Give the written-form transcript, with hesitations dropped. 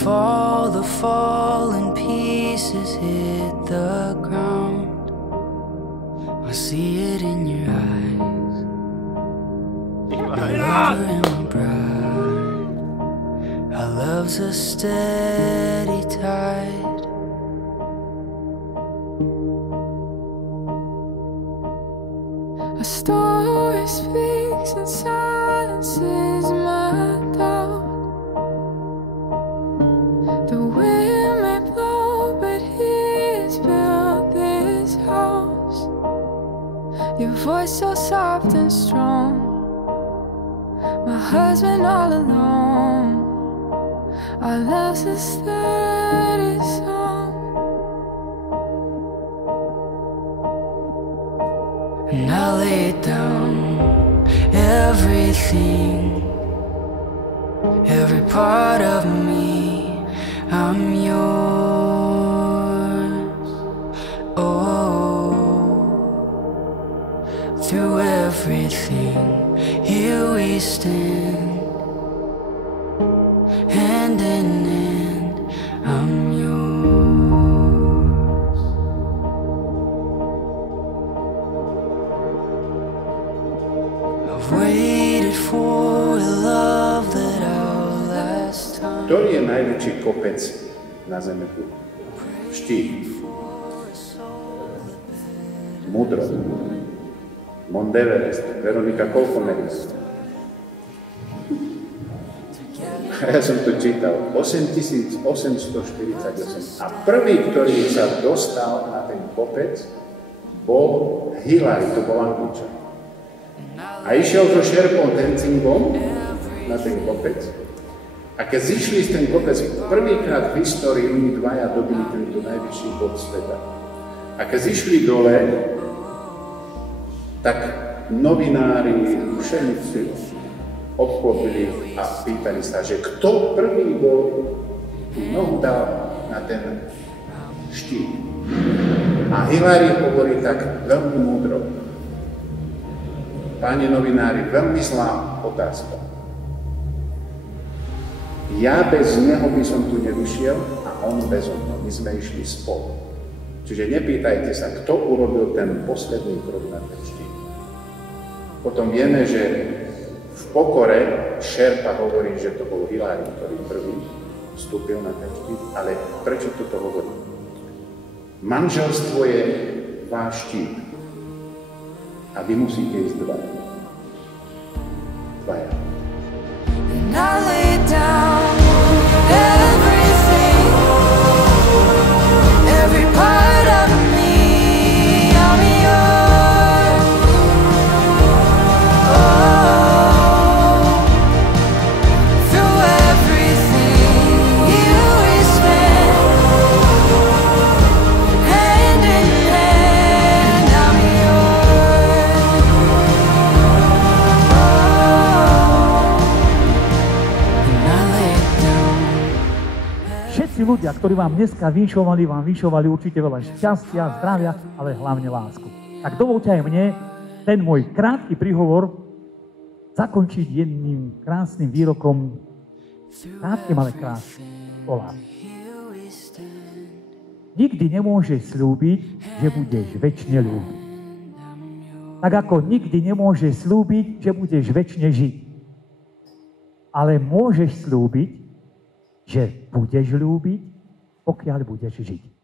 fall, the fallen pieces hit the ground. I see it in your eyes, over in my pride. Our love's a steady tide. A story speaks and silences my doubt. The wind may blow, but he's built this house. Your voice so soft and strong, my husband all alone. Our love's a steady song. And I lay down everything, every part of me. I'm yours. Oh, through everything, here we stand, hand in hand. I'm yours. I've waited for a love that outlast time. Ktorý je najväčší kopec na zemi? Štít. Mudro. Mount Everest. Veronika, koľko meríš? Ja som to čítal. 8848. A prvý, ktorý sa dostal na ten kopec, bol Hillary, to bol Angličan. A išiel so šerpom Tenzingom na ten kopec. A keď zišli z ten kopec, prvýkrát v histórii oni dvaja dobili tento najvyšší bod sveta. A keď zišli dole, tak novinári všelici obklopili a pýtali sa, že kto prvý bol tú nohu dal na ten štít. A Hillary hovorí tak veľmi múdro. Páni novinári, veľmi zlá otázka. Ja bez neho by som tu nevyšiel a on bez mňa. My sme išli spolu. Čiže nepýtajte sa, kto urobil ten posledný krok na ten štít. Potom vieme, že v pokore šerpa hovorí, že to bol Hillary, ktorý prvý vstúpil na ten štít. Ale prečo toto hovorí? Manželstvo je váš štít. A vy musíte ísť dvaja. And I lay down everything, every part of me. I'm yours. Oh, through everything you spend, hand in hand. I'm yours. Všetci ľudia, ktorí vám dneska vinšovali určite veľa šťastia, zdravia, ale hlavne lásku. Tak dovoľte aj mne ten môj krátky príhovor zakončiť jedným krásnym výrokom, krátkym, ale krásnym. Volá. Nikdy nemôžeš slúbiť, že budeš večne ľúbiť. Tak ako nikdy nemôžeš slúbiť, že budeš večne žiť. Ale môžeš slúbiť, že budeš ľúbiť, pokiaľ budeš žiť.